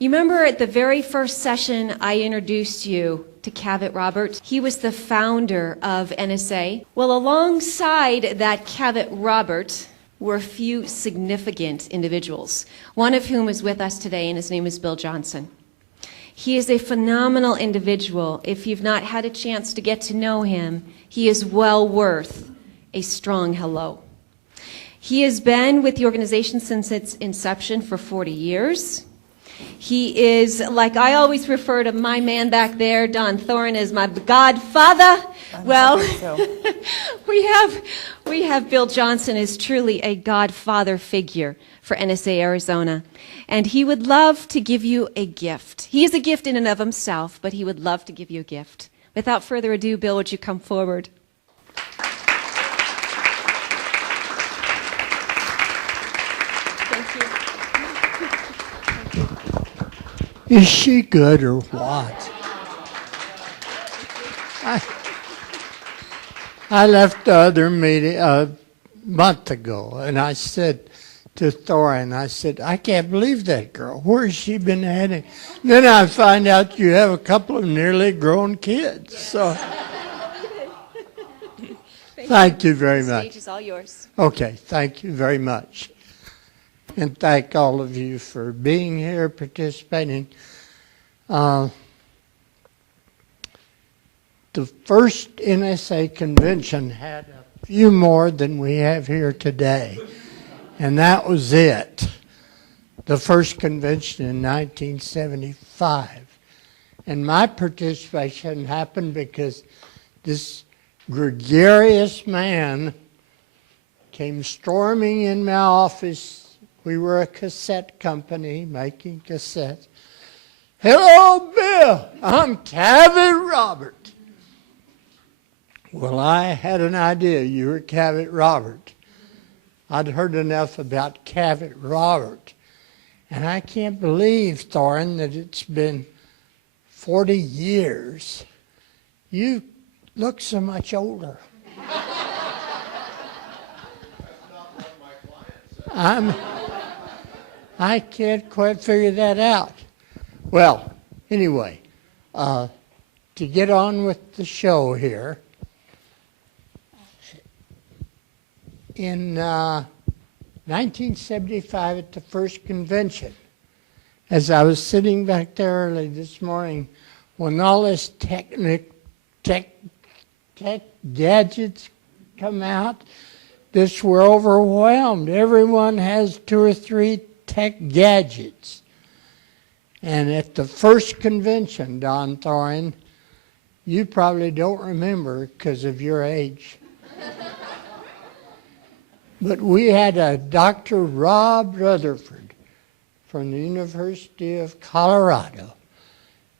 You remember at the very first session I introduced you to Cavett Robert? He was the founder of NSA. Well, alongside that Cavett Robert were a few significant individuals, one of whom is with us today, and his name is Bill Johnson. He is a phenomenal individual. If you've not had a chance to get to know him, he is well worth a strong hello. He has been with the organization since its inception for 40 years. He is, like I always refer to my man back there, Don Thorin, as my godfather. Well, we have Bill Johnson as truly a godfather figure for NSA-Arizona. And he would love to give you a gift. He is a gift in and of himself, but he would love to give you a gift. Without further ado, Bill, would you come forward? Is she good or what? I left the other meeting a month ago, and I said to Thorin, I said, I can't believe that girl. Where has she been heading? Then I find out you have a couple of nearly grown kids. So, thank you very much. The stage is all yours. Okay, thank you very much. And thank all of you for being here, participating. The first NSA convention had a few more than we have here today, and that was it. The first convention in 1975. And my participation happened because this gregarious man came storming in my office. We were a cassette company making cassettes. Hello, Bill. I'm Cavett Robert. Well, I had an idea you were Cavett Robert. I'd heard enough about Cavett Robert. And I can't believe, Thorin, that it's been 40 years. You look so much older. I can't quite figure that out. Well, anyway, to get on with the show here, in 1975 at the first convention, as I was sitting back there early this morning, when all this tech gadgets come out, we're overwhelmed. Everyone has 2 or 3 tech gadgets. And at the first convention, Don Thorin, you probably don't remember because of your age. But we had a Dr. Rob Rutherford from the University of Colorado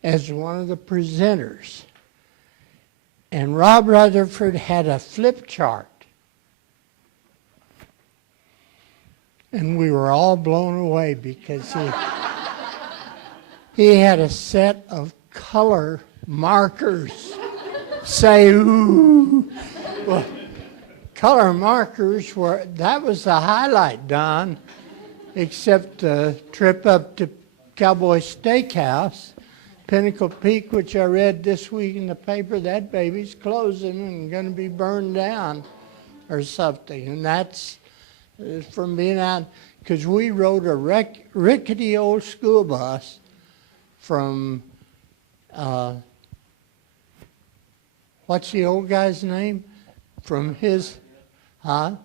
as one of the presenters. And Rob Rutherford had a flip chart. And we were all blown away because he had a set of color markers. Say, ooh. Well, color markers that was the highlight, Don, except the trip up to Cowboy Steakhouse, Pinnacle Peak, which I read this week in the paper, that baby's closing and going to be burned down or something. And that's from being out, because we rode a rickety old school bus from, what's the old guy's name? From his, huh?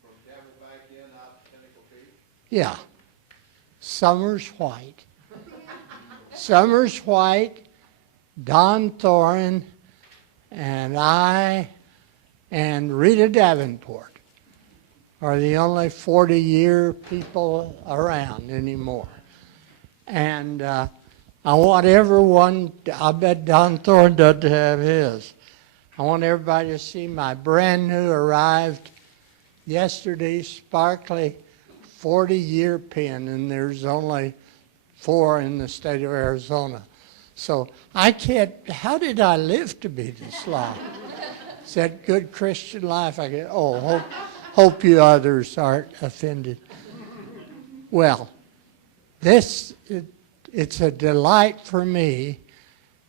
From Cabot back in out to Pinnacle Peak? Yeah. Summers White. Summers White, Don Thorin, and I, and Rita Davenport are the only 40-year people around anymore. And I want everyone, I bet Don Thorin doesn't have his. I want everybody to see my brand new arrived yesterday sparkly 40-year pin, and there's only 4 in the state of Arizona. So I can't, how did I live to be this long? Is that good Christian life? I get, hope you others aren't offended. Well, this it's a delight for me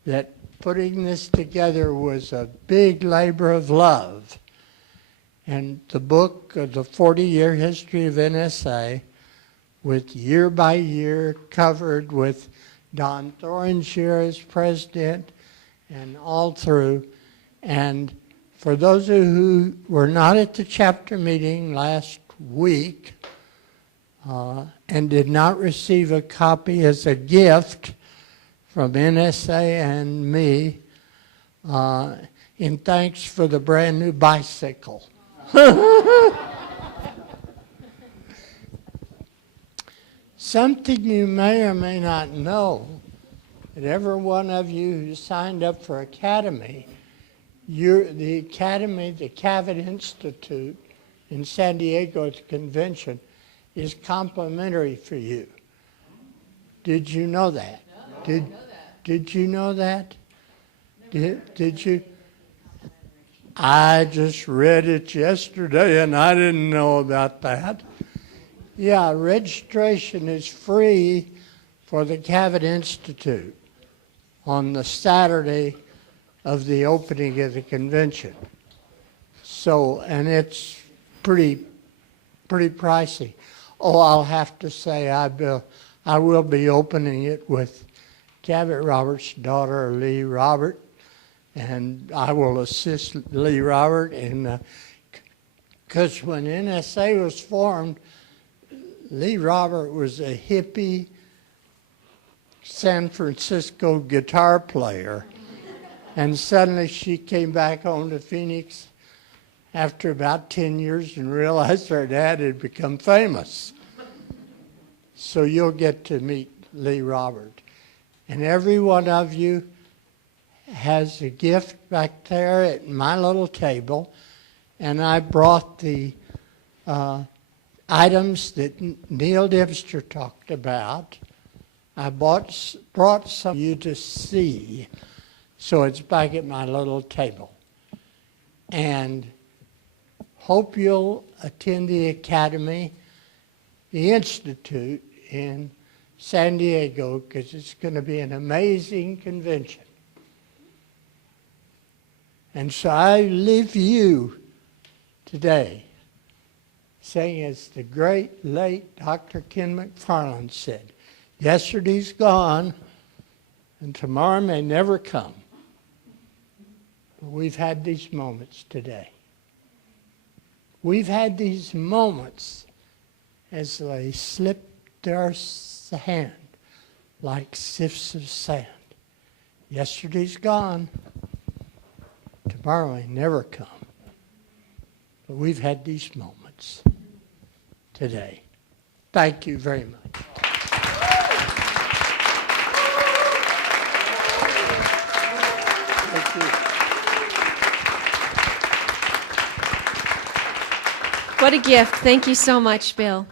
that putting this together was a big labor of love. And the book of the 40-year history of NSA, with year by year covered with Don Thoren's year as president and all through. And for those of you who were not at the chapter meeting last week and did not receive a copy as a gift from NSA and me, in thanks for the brand new bicycle. Something you may or may not know, that every one of you who signed up for Academy, the Academy, the Cavett Institute in San Diego at the convention, is complimentary for you. Did you know that? No, did you know that? Did you? I just read it yesterday and I didn't know about that. Yeah, registration is free for the Cavett Institute on the Saturday of the opening of the convention. So, and it's pretty pricey. Oh, I'll have to say I will be opening it with Cavett Roberts' daughter, Lee Robert, and I will assist Lee Robert in, because when NSA was formed, Lee Robert was a hippie San Francisco guitar player, and suddenly she came back home to Phoenix after about 10 years and realized her dad had become famous. So you'll get to meet Lee Robert. And every one of you has a gift back there at my little table, and I brought the items that Neil Dibster talked about. I brought some for you to see, so it's back at my little table. And hope you'll attend the Academy, the Institute in San Diego, because it's going to be an amazing convention. And so I leave you today saying, as the great late Dr. Ken McFarland said, yesterday's gone and tomorrow may never come. But we've had these moments today. We've had these moments as they slipped our hand like sifts of sand. Yesterday's gone. Tomorrow may never come. But we've had these moments today. Thank you very much. Thank you. What a gift. Thank you so much, Bill.